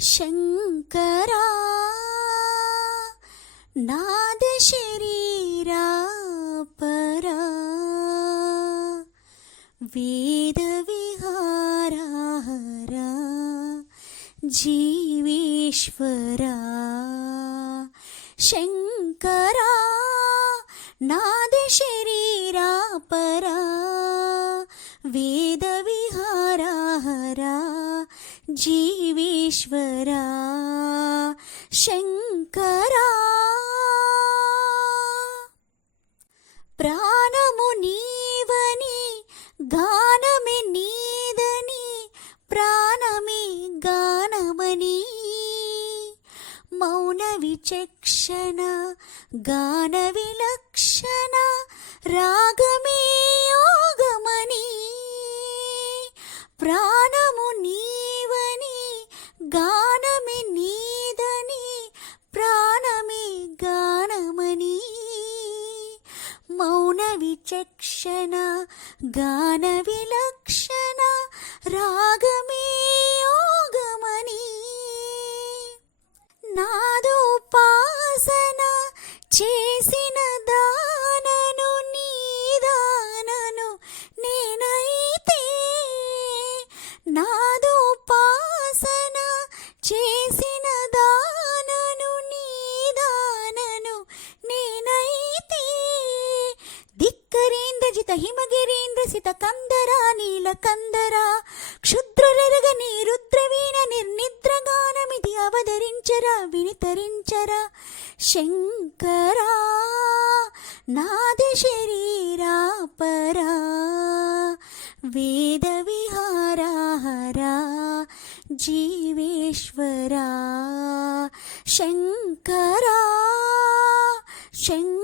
శంకరా నాద శరీరా పరా. వేద విహారా జీవేశ్వరా. శంకరా నాద శరీరా పరా. వేద విహారా ఈశ్వరా శంకరా. ప్రాణము నీవని గానమి నీదని ప్రాణమి గానమని. మౌన విచక్షణ గాన విలక్షణ రాగ గానమే నీదని ప్రాణమే గానమని. మౌన విచక్షణ గాన విలక్షణ రాగమే యోగమని. నాదోపాసన చేసిన దానను నీదానను నేనైతే నాదో చేసిన దానను నీదానను నేనైతే ధిక్కరేంద్ర జిత హిమగిరీంద్ర సిత కందరా నీల కందరా క్షుద్రులరగ నీ రుద్రవీణ నిర్నిద్రగానమిది అవతరించరా వినితరించరా శంకరా నాద శరీరా పరా వేద విహారా जीवेश्वरा शङ्करा शङ्